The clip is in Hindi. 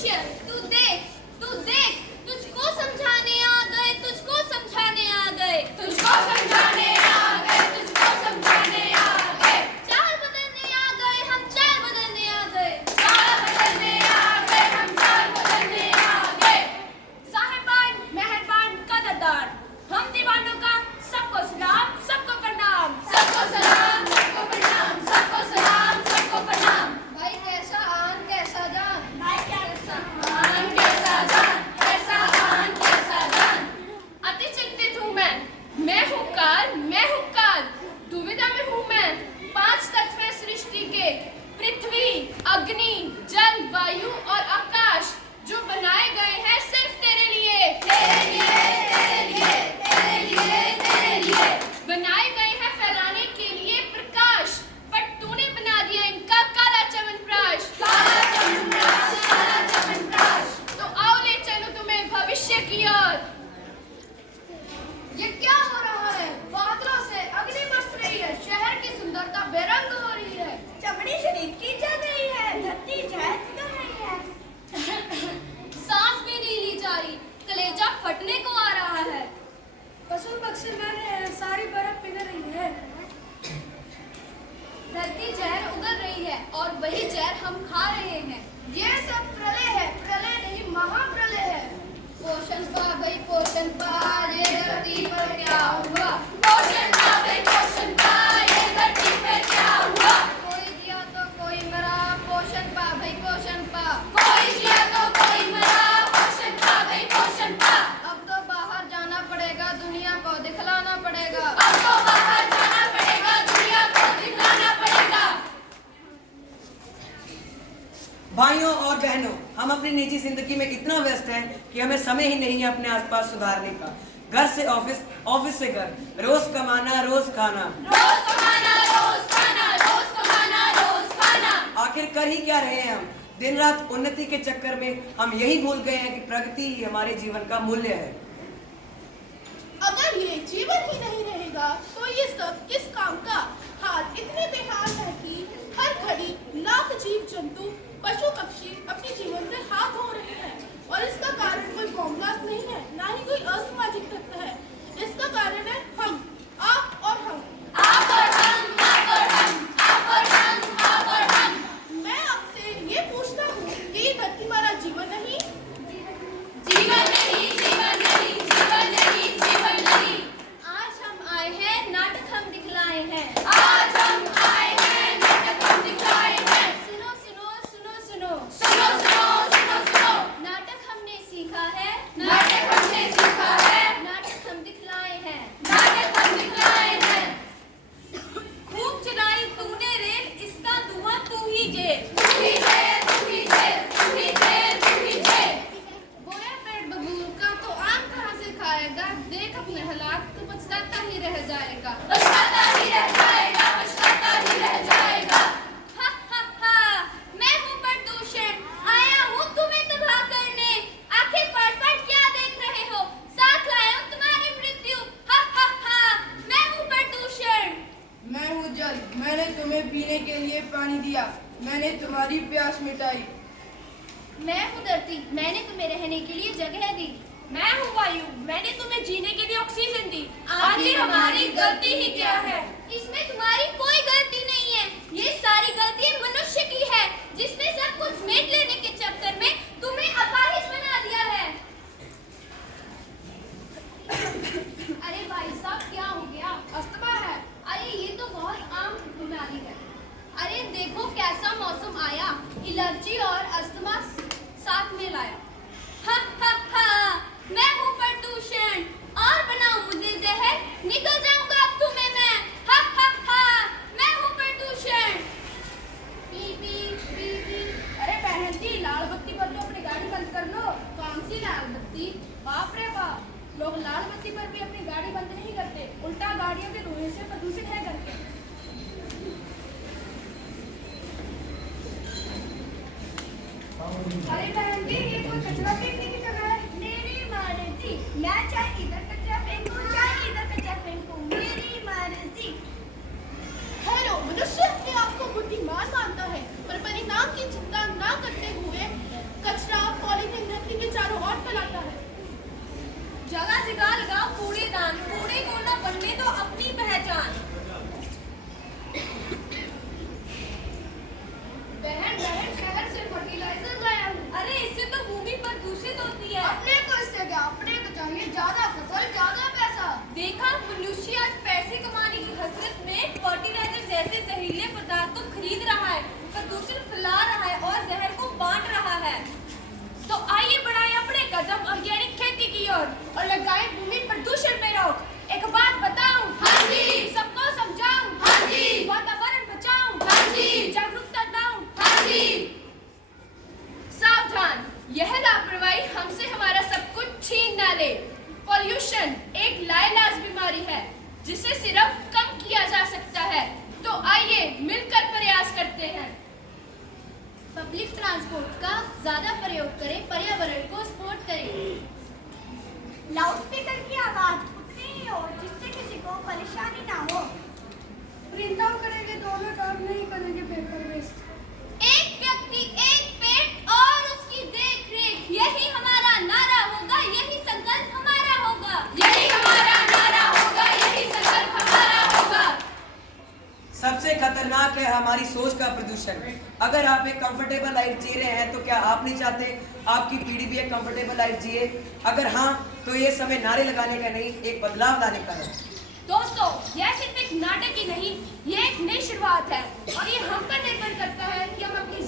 मनुष्य तू देख, तुझको समझाने आ गए, तुझको समझाने आ गए, तुझको समझाने आ गए, तुझको समझाने आ गए। चाल बदलने आ गए, हम चाल बदलने आ गए, चाल बदलने आ गए, हम चाल बदलने आ गए। साहिबान, मेहरबान, कदरदान, हम दीवानों का सबको सलाम, सबको प्रणाम, सबको सलाम, सबको प्रणाम, सबको सलाम, सबको प्रणाम। भाई कैसा आन कैसा जान, भाई कैसा आन कैसा जान, कैसा आन कैसा जान। अति चिंतित हूँ मैं हूँ काल, मैं हूँ काल। दुविधा में हूँ मैं, 5 तत्व हैं सृष्टि के, पृथ्वी, अग्नि, जल, वायु और आकाश, जो बनाए गए हैं सिर्फ तेरे लिए, तेरे लिए, तेरे लिए, तेरे लिए, तेरे लिए। बनाए गए हैं फैलाने के लिए प्रकाश, पर तूने बना दिया इनका काला च्यवनप्राश, काला च्यवनप्राश, काला च्यवनप्राश। तो आओ ले चलो तुम्हें भविष्य की ओर। ये क्या हो रहा है? बादलों से अग्नि बरस रही है, शहर की सुंदरता बेरंग हो रही है, चमड़ी शरीर की जल रही है, धरती झलक रही है। सांस भी नहीं ली जा रही, कलेजा फटने को आ रहा है। पशु पक्षी मर रहे हैं, सारी बर्फ पिघल रही है। धरती जहर उगल रही है और वही जहर हम खा रहे हैं। ये सब प्रलय है, प्रलय नहीं महाप्रलय है। पोषण पा भाई पोषण पा, ये धरती पर क्या हुआ? पोषण पा भाई पोषण पा, ये धरती पे क्या हुआ? कोई जिया तो कोई मरा, पोषण पा भाई पोषण पा। कोई जिया तो कोई मरा, पोषण पा भाई पोषण पा। अब तो बाहर जाना पड़ेगा, दुनिया को दिखलाना पड़ेगा। अब तो बाहर जाना पड़ेगा, दुनिया को दिखलाना पड़ेगा। भाइयों और बहनों, हम अपनी निजी जिंदगी में इतना व्यस्त हैं कि हमें समय ही नहीं है अपने आसपास सुधारने का। घर से ऑफिस, ऑफिस से घर, रोज कमाना रोज खाना, रोज कमाना रोज खाना, रोज कमाना रोज खाना। आखिर कर ही क्या रहे हैं हम? दिन रात उन्नति के चक्कर में हम यही भूल गए हैं कि प्रगति ही हमारे जीवन का मूल्य है। अगर ये जीवन ही नहीं रहेगा तो ये सब किस काम का? हाल इतने बेहाल है कि हर घड़ी लाख जीव जंतु, पशु पक्षी अपने जीवन से हाथ धो रहे हैं, और इसका कारण कोई कौमवास नहीं है, ना ही कोई असामाजिक तत्व है। इसका कारण है हम, आप और हम। आप और हम, आप और हम, आप और हम, आप और हम। मैं आपसे ये पूछता हूँ कि ये धरती हमारा जीवन नहीं? जीवन नहीं, जीवन नहीं, जीवन नहीं, जीवन नहीं। आज हम आए हैं, नाटक हम दिखलाए हैं। आज हम आए हैं, नाटक हम दिखलाए हैं। सुनो सुनो सुनो सुनो सुनो सुनो सुनो सुनो। नाटक हमने सीखा है, नाटक हमने सीखा है, नाटक हम दिखलाए हैं, नाटक हम दिखलाए हैं। खूब चलाई तूने रेल, इसका धुआं तू ही जेल, तू ही जेल, तू ही जेल, तू ही जेल, तू ही जेल। बोया पेट बबूल का तो आम कहाँ से खाएगा? देख अपने हालात, तू पछताता ही रह जाएगा। पछताता ही रह जाएगा, पछताता ही रह जाएगा। हा हा हा, मैं हूँ प्रदूषण, आया हूँ तुम्हें तबाह करने। आखिर फट क्या देख रहे हो? साथ लाया हूँ तुम्हारी मृत्यु। हा हा हा, मैं हूँ प्रदूषण। मैं हूँ जल, मैंने तुम्हें पीने के लिए पानी दिया, मैंने तुम्हारी प्यास मिटाई। मैं हूँ धरती, मैंने तुम्हें रहने के लिए जगह दी। मैं हूँ वायु, मैंने तुम्हें जीने के लिए ऑक्सीजन दी। आखिर हमारी गलती ही क्या है? इसमें तुम्हारी कोई गलती नहीं है, ये सारी गलती मनुष्य की है, जिसने सब कुछ समेट लेने के चक्कर में तुम्हें अपाहिज बना दिया है। अरे भाई साहब क्या हो गया? अस्थमा है। अरे ये तो बहुत आम बीमारी है। अरे देखो कैसा मौसम आया, एलर्जी और अस्थमा साथ में लाया। हा हा हा, मैं हूँ प्रदूषण और बनाओ मुझे जहर, निकल जाऊंगा अब तुम्हें मैं। हा हा हा, मैं हूँ प्रदूषण। P P P P. अरे बहन जी, लाल बत्ती पर तो अपनी गाड़ी बंद कर लो। कौन सी लाल बत्ती? बाप रे बाप, लोग लाल बत्ती पर भी अपनी गाड़ी बंद नहीं करते, उल्टा गाड़ियों के धुएं से प्रदूषित है करके। अरे बहन जी, ये कोई कचरा फेंकने की जगह है। मेरी मर्जी, मैं चाहे इधर कचरा फेंकूं, चाहे इधर कचरा फेंकूं, मेरी मर्जी। हेलो, मनुष्य अपने आप को बुद्धिमान मानता है, पर परिणाम की चिंता न करते हुए कचरा पब्लिक ट्रांसपोर्ट का ज़्यादा प्रयोग करें, पर्यावरण को सपोर्ट करें। लाउडस्पीकर की आवाज उतनी ही हो जिससे किसी को परेशानी ना हो। प्रिंट आउट करेंगे दोनों काम, नहीं करेंगे पेपर वेस्ट। एक व्यक्ति एक पेट और उसकी देख रेख, यही हमारा नारा होगा, यही संकल्प हमारा होगा। यही हमारा नारा होगा, यही संकल्प हमारा होगा। सबसे खतरनाक है हमारी सोच का प्रदूषण। अगर आप एक कंफर्टेबल लाइफ जी रहे हैं तो क्या आप नहीं चाहते आपकी पीढ़ी भी एक कंफर्टेबल लाइफ जिए? अगर हाँ, तो ये समय नारे लगाने का नहीं, एक बदलाव लाने का है। दोस्तों, यह सिर्फ एक नाटक ही नहीं, ये एक नई शुरुआत है और ये हम पर निर्भर करता है कि हम अपनी